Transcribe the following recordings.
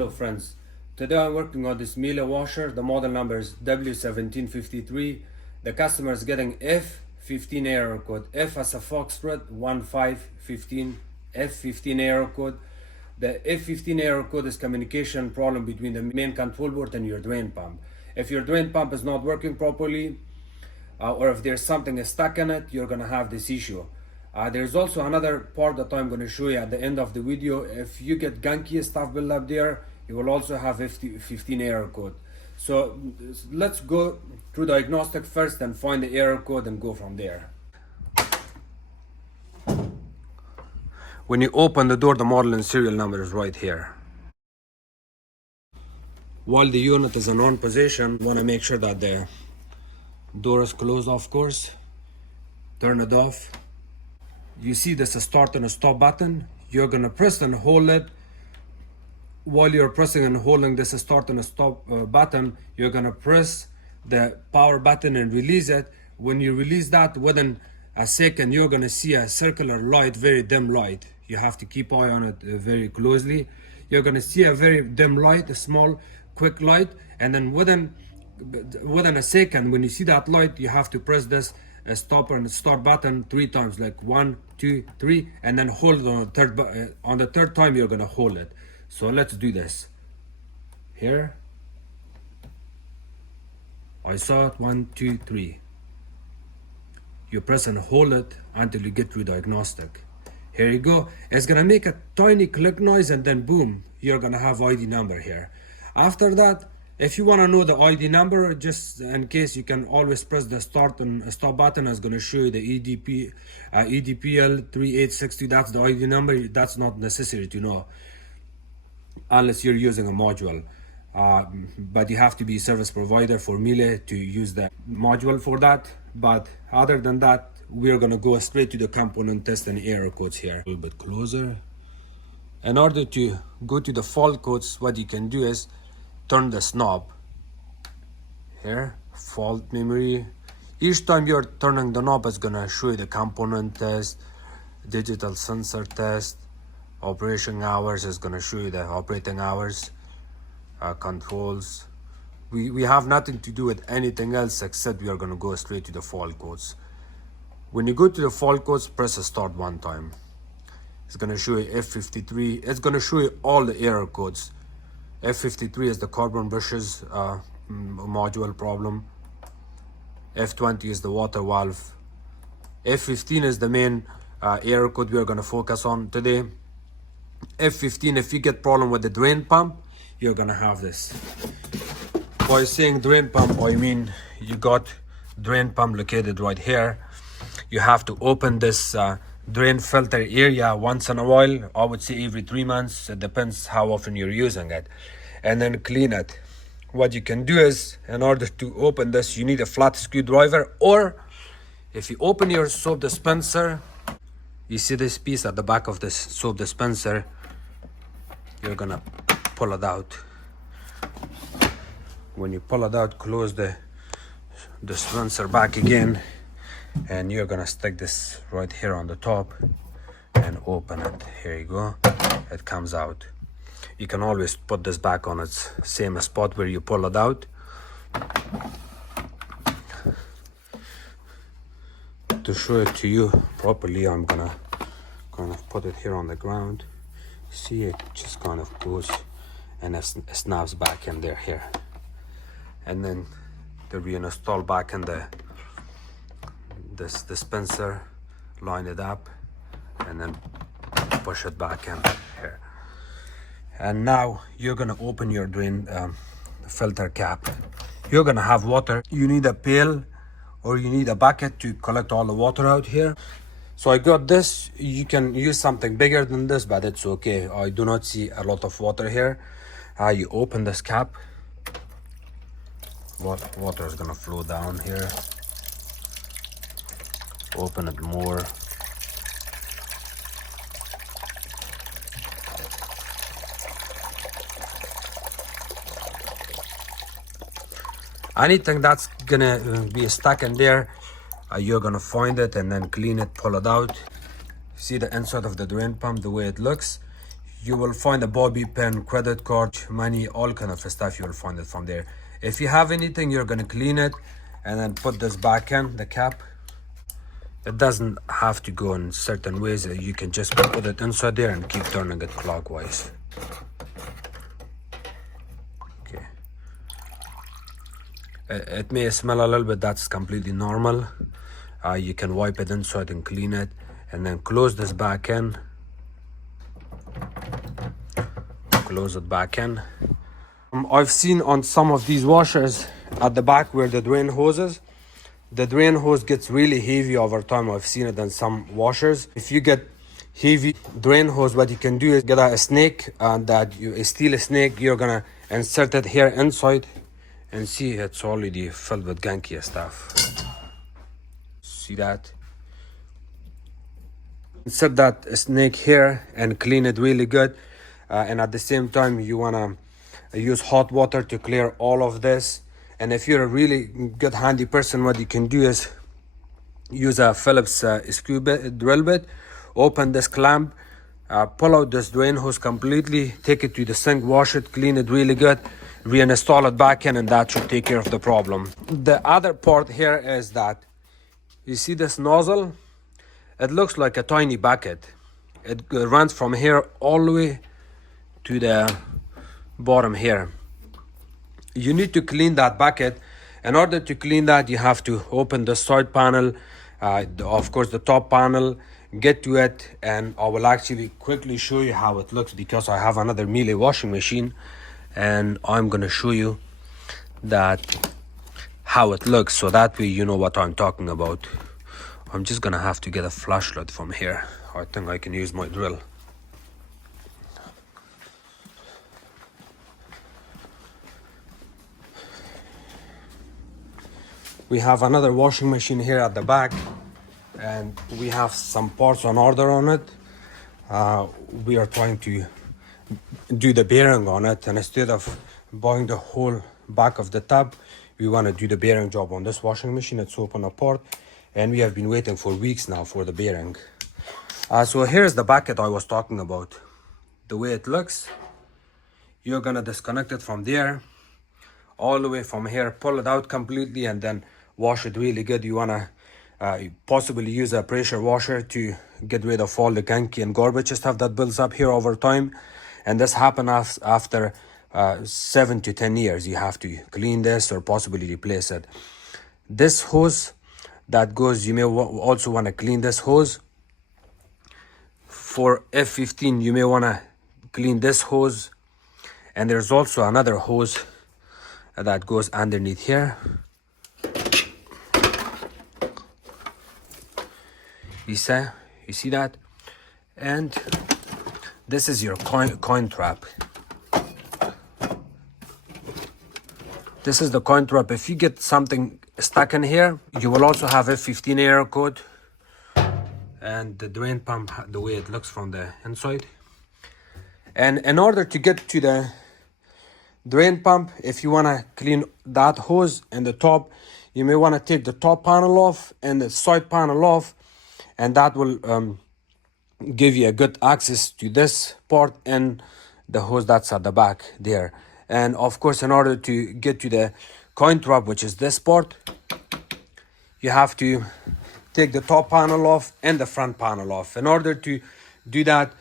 Hello friends, today I'm working on this Miele washer. The model number is W1753. The customer is getting F15 error code. F as a foxtrot 1515, F15 error code. The F15 error code is communication problem between the main control board and your drain pump. If your drain pump is not working properly, or if there's something stuck in it, you're gonna have this issue. There's also another part that I'm going to show you at the end of the video. If you get gunky stuff built up there, you will also have F15 error code. So let's go through diagnostic first and find the error code and go from there. When you open the door, the model and serial number is right here. While the unit is in on position, you want to make sure that the door is closed, of course. Turn it off. You see there's a start and a stop button. You're gonna press and hold it. While you're pressing and holding this start and a stop button, you're gonna press the power button and release it. When you release that, within a second, you're gonna see a circular light, very dim light. You have to keep eye on it very closely. You're gonna see a very dim light, a small, quick light, and then within a second, when you see that light, you have to press this stop and start button 3 times, like 1, 2, 3, and then hold it on the third time. You're gonna hold it. So let's do this. Here, I saw it, 1, 2, 3. You press and hold it until you get through diagnostic. Here you go. It's gonna make a tiny click noise, and then boom, you're gonna have ID number here. After that, if you want to know the ID number, just in case, you can always press the start and stop button. It's going to show you the EDPL 3862. That's the ID number. That's not necessary to know unless you're using a module. But you have to be a service provider for Miele to use the module for that. But other than that, we're going to go straight to the component test and error codes here. A little bit closer. In order to go to the fault codes, what you can do is turn this knob here, fault memory. Each time you're turning the knob, it's gonna show you the component test, digital sensor test, operation hours is gonna show you the operating hours, controls. We have nothing to do with anything else except we are gonna go straight to the fault codes. When you go to the fault codes, press start 1 time. It's gonna show you F53. It's gonna show you all the error codes. F53 is the carbon brushes module problem. F20 is the water valve. F15 is the main error code we are going to focus on today. F15, if you get problem with the drain pump, you're going to have this. By saying drain pump, I mean you got drain pump located right here. You have to open this drain filter area once in a while. I would say every 3 months. It depends how often you're using it, and then clean it. What you can do is, in order to open this, you need a flat screwdriver, or if you open your soap dispenser, you see this piece at the back of this soap dispenser, you're gonna pull it out. When you pull it out, close the dispenser back again, and you're gonna stick this right here on the top and open it. Here you go. It comes out. You can always put this back on its same spot where you pull it out. To show it to you properly, I'm gonna kind of put it here on the ground. See, it just kind of goes and it snaps back in there here, and then to reinstall back in this dispenser, line it up, and then push it back in here. And now you're gonna open your drain filter cap. You're gonna have water. You need a pail or you need a bucket to collect all the water out here. So I got this. You can use something bigger than this, but it's okay. I do not see a lot of water here. You open this cap. Water is gonna flow down here. Open it more. Anything that's gonna be stuck in there, you're gonna find it and then clean it, pull it out. See the inside of the drain pump, the way it looks. You will find a bobby pin, credit card, money, all kind of stuff. You will find it from there. If you have anything, you're gonna clean it and then put this back in the cap. It doesn't have to go in certain ways. You can just put it inside there and keep turning it clockwise. Okay. It may smell a little bit, that's completely normal. You can wipe it inside and clean it, and then close this back in. Close it back in. I've seen on some of these washers at the back where the drain hose is, the drain hose gets really heavy over time. I've seen it in some washers. If you get heavy drain hose, what you can do is get a snake, and a steel snake. You're gonna insert it here inside, and see it's already filled with gunky stuff. See that? Insert that snake here and clean it really good. And at the same time, you wanna use hot water to clear all of this. And if you're a really good handy person, what you can do is use a Phillips drill bit, open this clamp, pull out this drain hose completely, take it to the sink, wash it, clean it really good, reinstall it back in, and that should take care of the problem. The other part here is that, you see this nozzle? It looks like a tiny bucket. It runs from here all the way to the bottom here. You need to clean that bucket. In order to clean that, you have to open the side panel, of course the top panel, get to it, and I will actually quickly show you how it looks, because I have another Miele washing machine and I'm gonna show you that how it looks, so that way you know what I'm talking about. I'm just gonna have to get a flashlight from here. I think I can use my drill. We have another washing machine here at the back, and we have some parts on order on it. We are trying to do the bearing on it, and instead of buying the whole back of the tub, we want to do the bearing job on this washing machine. It's open apart, and we have been waiting for weeks now for the bearing. So here's the bucket I was talking about. The way it looks, you're gonna disconnect it from there, all the way from here, pull it out completely, and then wash it really good. You wanna possibly use a pressure washer to get rid of all the gunky and garbage stuff that builds up here over time. And this happens after 7 to 10 years. You have to clean this or possibly replace it. This hose that goes, you may also want to clean this hose. For F15, you may want to clean this hose. And there's also another hose that goes underneath here. You see that? And this is your coin trap. This is the coin trap. If you get something stuck in here, you will also have F15 error code, and the drain pump, the way it looks from the inside. And in order to get to the drain pump, if you want to clean that hose and the top, you may want to take the top panel off and the side panel off, and that will give you a good access to this part and the hose that's at the back there. And of course, in order to get to the coin trap, which is this part, you have to take the top panel off and the front panel off. In order to do that,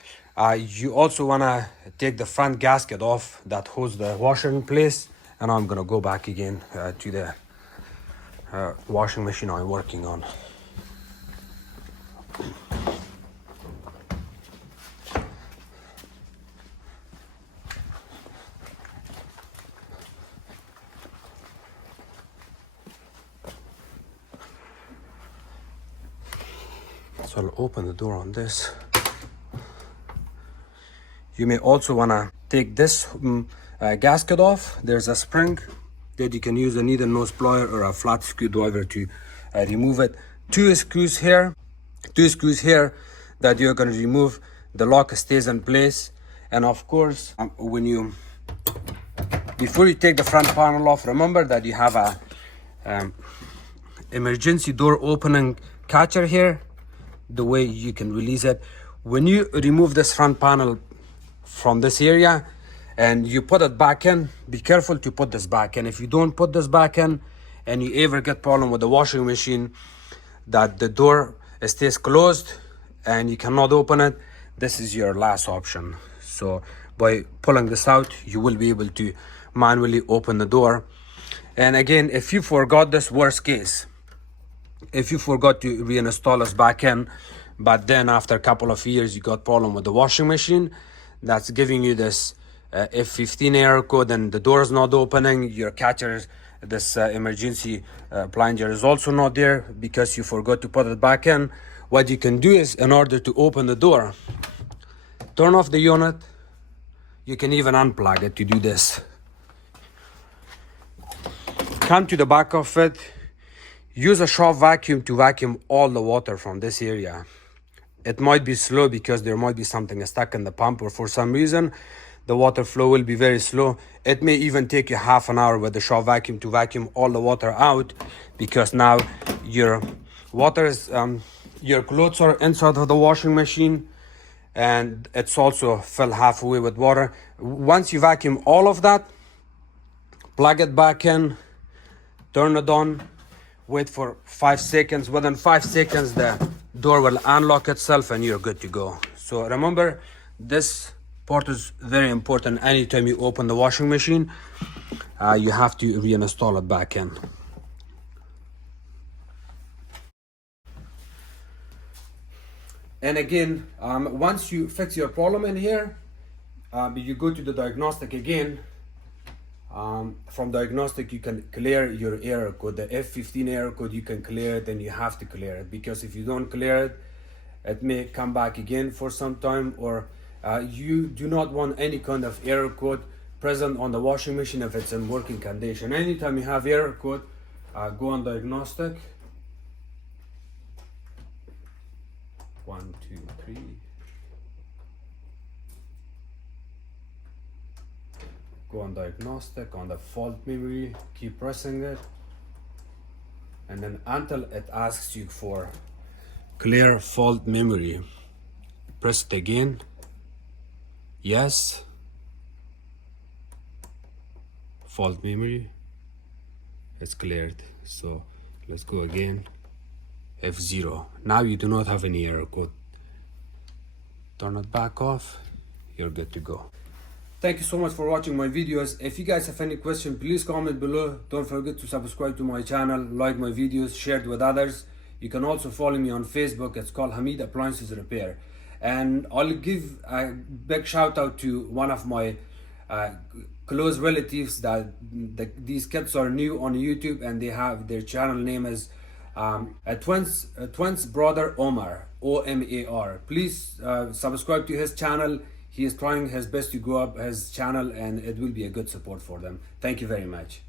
you also want to take the front gasket off that holds the washer in place. And I'm gonna go back again to the washing machine I'm working on. So I'll open the door on this. You may also want to take this gasket off. There's a spring that you can use a needle nose plier or a flat screwdriver to remove it. Two screws here that you're going to remove. The lock stays in place. And of course, before you take the front panel off, remember that you have a emergency door opening catcher here. The way you can release it. When you remove this front panel from this area and you put it back in. Be careful to put this back in. If you don't put this back in and you ever get problem with the washing machine that the door stays closed and you cannot open it, this is your last option. So by pulling this out, you will be able to manually open the door. And again, if you forgot this, worst case, if you forgot to reinstall this back in, but then after a couple of years you got problem with the washing machine that's giving you this f15 error code and the door is not opening, your catcher, this emergency plunger is also not there because you forgot to put it back in, what you can do is, in order to open the door, turn off the unit. You can even unplug it to do this. Come to the back of it. Use a shop vacuum to vacuum all the water from this area. It might be slow because there might be something stuck in the pump, or for some reason the water flow will be very slow. It may even take you half an hour with the shop vacuum to vacuum all the water out, because now your water is your clothes are inside of the washing machine and it's also filled halfway with water. Once you vacuum all of that, plug it back in, turn it on, wait for 5 seconds. Within 5 seconds the door will unlock itself and you're good to go. So remember, this part is very important. Anytime you open the washing machine, you have to reinstall it back in. And again, once you fix your problem in here, you go to the diagnostic again. From diagnostic you can clear your error code, the f15 error code. You can clear it, and you have to clear it, because if you don't clear it, it may come back again for some time, or you do not want any kind of error code present on the washing machine if it's in working condition. Anytime you have error code, go on diagnostic. 1, 2, 3. Go on diagnostic, on the fault memory, keep pressing it, and then until it asks you for clear fault memory, press it again. Yes, fault memory, it's cleared. So let's go again. F0. Now you do not have any error code. Turn it back off, you're good to go. Thank you so much for watching my videos. If you guys have any question, please comment below. Don't forget to subscribe to my channel, like my videos, share it with others. You can also follow me on Facebook. It's called Hameed Appliances Repair. And I'll give a big shout out to one of my close relatives that these kids are new on YouTube, and they have their channel name is a twins brother Omar, OMAR. Please subscribe to his channel. He is trying his best to grow up his channel, and it will be a good support for them. Thank you very much.